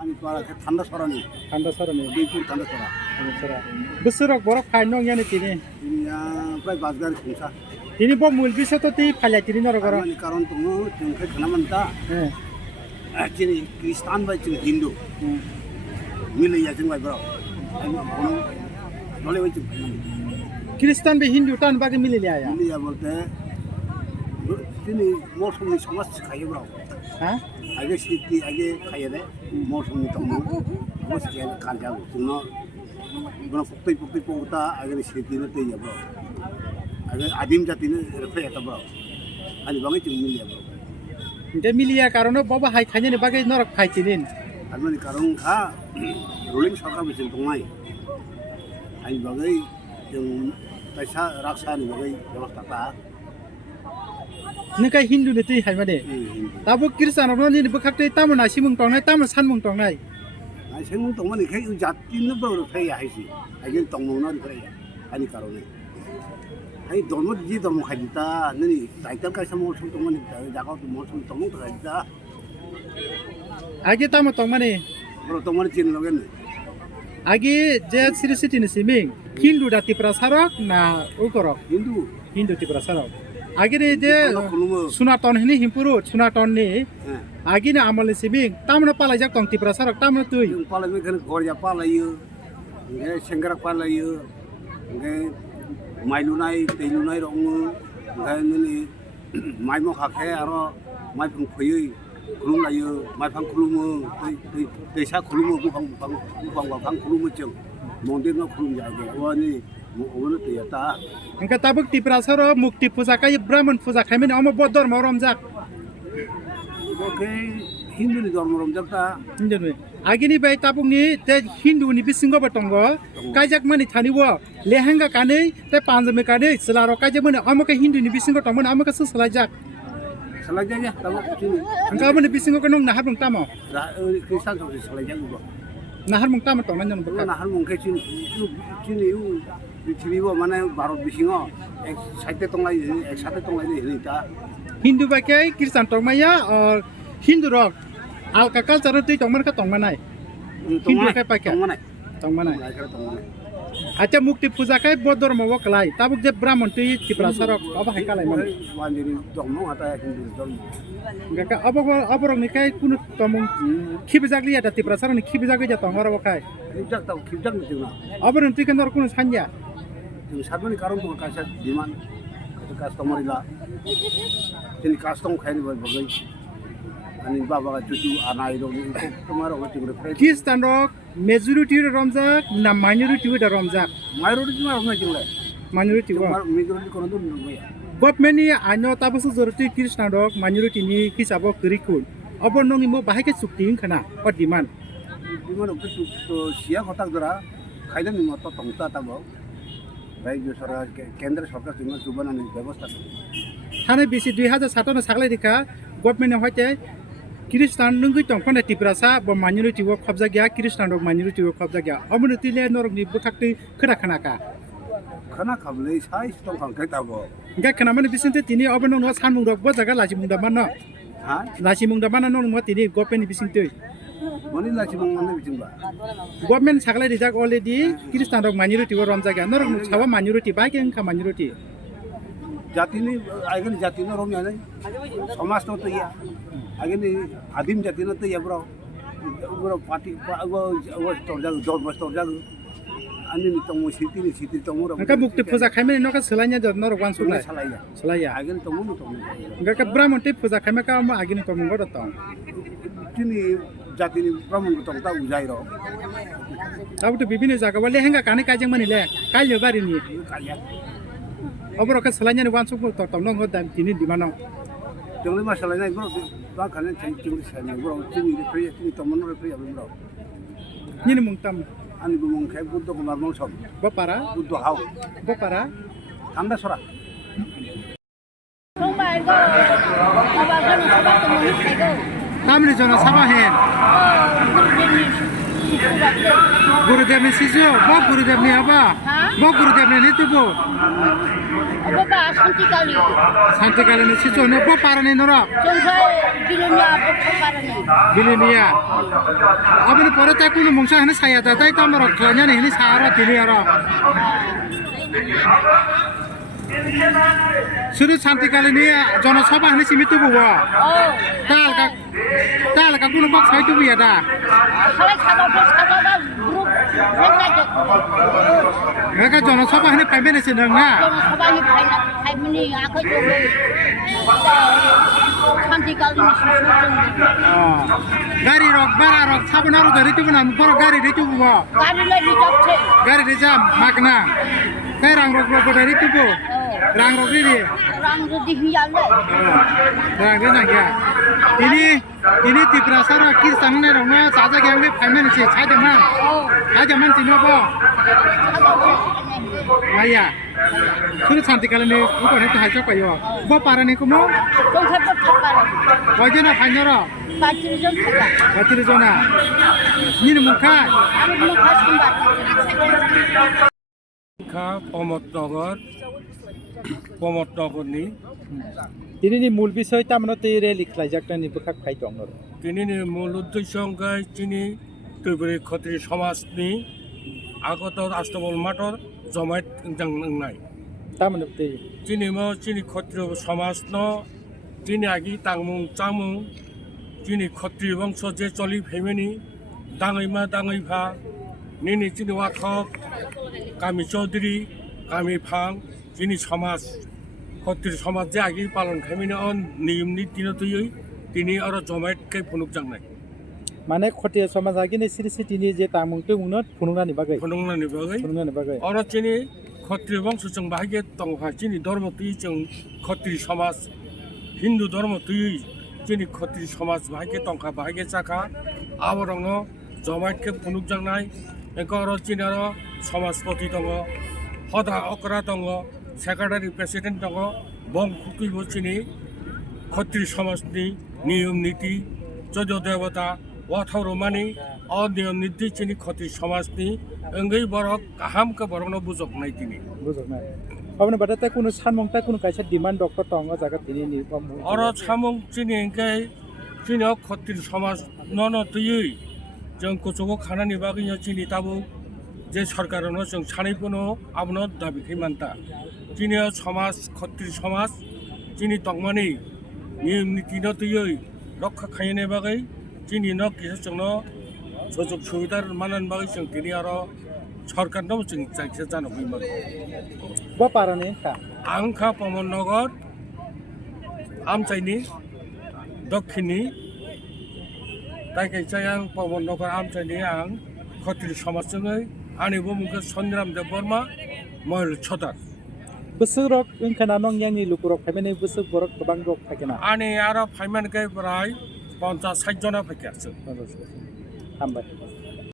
আমি ঠান্ডা সরানি দুইপুর ঠান্ডা সরা बोसोराव बरफ खायनो यानी तिनी প্রায় বাসগার খুঁসা तिनी बो मुल बिसा तो ती फाल्या तिनी नर गर কারণ তুমি जोंखै खानामोनता जोंनि ख्रिस्टान बाय जों हिन्दु मिलाया जों बाय ब्राव नले बाय जों ख्रिस्टान बे हिन्दू तान बागे मिलिलिया या मिलाया बोलते जोंनि मौसमनि समाज खायो ब्राव हा आगे सिटी आगे खायो दे मौसमनि दङ बस के खाजा जोंनो बना फुक्तै पौता आगे सिटीनो दैया ब्राव आगे आदिम जातिनो रेफायता ब्राव अनि बागै जों मिलाया ब्राव दे मिलिया कारण बाबा हाय खायनो बागे नरक फायतिनिन आरमानि कारण खा रुलिं सरकार बिजों दंनाय आनि बागै जों पैसा राक्सानि बागै बेबस्था ता नोंका हिन्दु ने ती हायमा दे दाबो ख्रिस्टानाव नि बखाक्ते तामना सिमुं तंनाय तामना सानमुं तंनाय आइ सेमुं तंमानि खाय जातिनो ब्रो फैया हायसि आइ तंमौना फ्राय आनि कारणे आइ दमो जि दमो खायता ननि दाइताल कायसा मौसम तंमानि जागाव मौसम तंमौ थायता आगे ताम तंमानि ब्रो तंमानि चिन लगेन आगे जे सिरिसिटी नि सिमिं हिन्दू दाति प्रसारक ना उकरक हिन्दू ति प्रसारक आगे रे जे सुनातन हिनि हिमपुरु सुनातन नि आगे ने आमल सिमिं तामना पालाय जाक तंति प्रसारक तामना तुइ पालाय मेखन गरया पालायो नगे सेंग्रा पालायो नगे माइलुनाय दैलुनाय रङो नगे ननि माइमो खाखे आरो माइफं फैयै खुलुमलायो माइफां खुलुमो दैसा खुलुमो बुफां खुलुमो जों मन्दिरनो खुलुमजायो वानि मगोनो दैयाता इनका ताबुक तिप्रासर मुक्ति पूजा काय ब्राह्मण पूजा खायमेन अम बौद्ध धर्म रमजाक ओके हिन्दुनि धर्म रमजाकता हिन्दुनि आगिनि बाय ताबुकनि ते हिन्दुनि बिसिंगो बतंग कायजाक मानि थानिवो लेहेंगा कानै ते पांजामे कानै सलारो कायजे मोन अमके हिन्दुनि बिसिंगो तमन अमके सलायजाक सलायजाया ताबुक अंका मोन बिसिंगो कनों नाहार मुं तामो ख्रिस्टान ससे सलायजागो नाहार मुं तामो तंनाय जन बका नाहार मुंखे चिनि पृथ्वीबो माने भारत बिसिङो एक साइडे तंलाय एक साइडे तंलाय हेलिता हिन्दू बाके ख्रिस्टान तंमाया और हिन्दू रक आलका कल्चर तै तंमन का तंमानाय हिन्दू का पाके तंमानाय अच्छा मुक्ति पूजा काय बौद्ध धर्म वकलाय ताबुक जे ब्राह्मण तै तिप्रासरक अब हाय कालाय मन वान्दिरि धर्म आता हिन्दू धर्म गका अबरक नि काय कुनु तमं खिबजागलिया ता तिप्रासरनि खिबजागै जा तंगर वखाय खिबजाग जोंना अबरन तै कनर कुनु सानजा जों साबनि कारण दङ कासा दिमान कास्टमारिला जोंनि कास्टम खायनि बगै अनि बाबा जुजु आनाय दङ तुम्हारा होति ग्रुप ख्रिस्टान रक मेजॉरिटी रमजाक ना माइनॉरिटी व रमजाक माइनॉरिटी मा रमजाक जोंलाय माइनॉरिटी व मेजॉरिटी कोन दङ नया गभर्नमेन्ट नि आइनो ताबसो जरुती ख्रिस्टान रक माइनॉरिटी नि हिसाबो करिकुल अब नंनि मो बाहायके चुक्ति खना अ डिमान्ड तो सिया खताक जरा खायदा नि मत तंगता ताबो राज्य सरकार केंद्र सरकार जों जुबानानि व्यवस्था थाने बिसि 2007 न सागलाय दिखा गभर्नमेन्ट न होते ख्रिस्टान नंगै तंफाने तिप्रासा ब माइनॉरिटी व खबजा गया ख्रिस्टान रक माइनॉरिटी व खबजा गया अमनो तिले नरक नि बखाक्ति खोना खनाका खाना खाबलै साइ स्टं खांखाय ताबो गा खोना माने बिसिनते तिनि अबन न सानमुं रक ब जागा लाजि मुंदा मान हा लाजि मुंदा मान न म तिनि गभर्नमेन्ट बिसिनते मनि लाजि मुं माने बिथिंबा गभर्नमेन्ट सागलाय दिजाक अलरेडी ख्रिस्टान रक माइनॉरिटी व रमजा गया नरक सावा माइनॉरिटी बाके अंका माइनॉरिटी जातिनि आगेनि जातिनो रमयानै समाज न तया आगेनि आदिम जातिनो तया ब्रो पार्टी वो तोरजागो जब तोरजागो अनि तंमो सिटी तंमो अंका मुक्ति पूजा खायमे नका सलायnya ज नरक वान सुलाय सलाया आगेनि तंमो गका ब्राह्मण ते पूजा खायमे का म आगेनि तंमो गद तंग तिनि जातिनि ब्राह्मण तंता उजाइरो ताबुत विभिन्न जागा व लेहेंगा काने काजें मनिले काल्यो बारिनि काया अबरक सलायnya वान सुक तंनो गद तिनि दिमानो जोंले मा सलायनाय ब्रो बा खाने जों सायनाय ब्रो तिनि रिफ्रे तिनि तंमोन रिफ्रे ब्रो निनि मुंताम अनि बुमंखाय बुद्ध कुमार मौसम बपारा बुद्ध हाव बपारा थान्दा सरा तामनि जना साबा हेन गुरुदेव नि सिजो बा गुरुदेव नि आबा बा गुरुदेव नि तुबो Apa santikali. Santikali ni si John apa parane nora? Jongkai bilunya apa parane. Bilinia. Apa ni pore tak kuno mungsa ini saya tatai tamar kelanya ni ini sahara tini ara. Sudah santikali ni John Sabah ni simitu buwa. Oh. Tal ka kuno bak sai tu biya da. Kalau kada grup rengai je. Mereka John Sabah ni pembe ni senang na. Jong sabah ni pai meni aku jogo. Santikali ni susun. Gari rok bara rok sabana ro dari tu bukan por gari di tu buwa. Gari lagi japte. Gari di jam makna. Kai rang rok dari tu bu. Rang rok ni. Orang di hiyan le. Rang ni nak ya. Ini di perasaan kir sana rongga saja yang ni pembe ni saya jaman. Oh. Aja man tino bo. Maya. Sudah santikali ni bukan itu hasil kayo. Bo parane kumo. Jongkai apa Wajina panjara. Bacir jong apa. Batir zona. Ni muka. Aku mau kasih mbak. খা পমতনগর ni Ini ni mul বিষয় তামনো তেরে লিখলাই যাকটা নি বখাক খাই দং নর তিনি মূল উদ্দেশ্য অঙ্কায় চিনি তৈরি ক্ষত্রিয় সমাজ ni আগত আস্তবল মাটর জমায়েত নাই তামনো তে চিনি চিনি ক্ষত্রিয় সমাজ ন চিনি আগি তাংমুং চামুং চিনি ক্ষত্রিয় বংশ যে চলি ফেমেনি দাঙৈমা দাঙৈফা নিনি চিনি ওয়াথক গামী চৌধুরী গামী ফাং চিনি সমাজ ক্ষত্রিয় সমাজ যে আগে পালন খাইমেনি অন নিয়ম নীতি নতুই তিনি আরো জমায়েতকে ফুনুক জাংনাই মানে খটিয়া সমাজ আগি নে সিরি সিটিনি যে তামুং তে উনত ফুনুংনানি বাগৈ ফুনুংনানি বাগৈ ফুনুংনানি বাগৈ অর চিনি ক্ষত্রিয় বংশ जों বাহাগে দংফা চিনি ধর্ম তুই जों ক্ষত্রিয় সমাজ হিন্দু ধর্ম তুই চিনি ক্ষত্রিয় সমাজ বাহাগে দংখা বাহাগে চাকা আবরং জমায়েতকে ফুনুক জাংনাই একৰ চিনি আৰ সমাজপতি দङ হদা অকৰা দङ সেক্রেটারি প্রেসিডেন্ট দङ বং খুকুইব চিনি ক্ষত্রিয় সমাজনি নিয়ম নীতি যজ দেবতা ওয়াথাও মানি অনিয়ম নীতি চিনি ক্ষত্রিয় সমাজনি ওঙ্গৈ বরক কাহামকে বরকনো বুজকনাই তিনি বুঝনা আপনি বাটাতে কোনো সানমংটা কোনো কাইসা ডিমান্ড ডক্টর টং জায়গা তিনি নি অর সামং চিনি এঙ্কাই চিনি ক্ষত্রিয় সমাজ নন তুই जों गथ'खौ खानानै बागैनो चिनि ताबो जे सरकारनो जों सानैबोनो आबनो दाबिखै मानता चिनि समाज क्षत्रिय समाज चिनि तंमानि नियम नीति न तुयै रक्षा खायने बागै चिनि न किसा जोंनो सुजुग सुबिदा मानन बागै जों दिनै आरो सरकारनो जों जायखिया जानो फैमार ब पाराने का आंखा पमननगर आमचाइनि दक्षिणनि ताइकाइचाय आं पमननगर आमचाइनि आं क्षत्रिय समाजजों आंनिबो मुंखौ सन्दिराम देव बर्मा महल छदार बोसोरक ओंखाना नं यांनि लुकुरक फाइमाने बोसोर बरक गोबां रक थाकेना आंनि आरो फाइमानकै प्राय 50-60 जना फैखासो हामबाय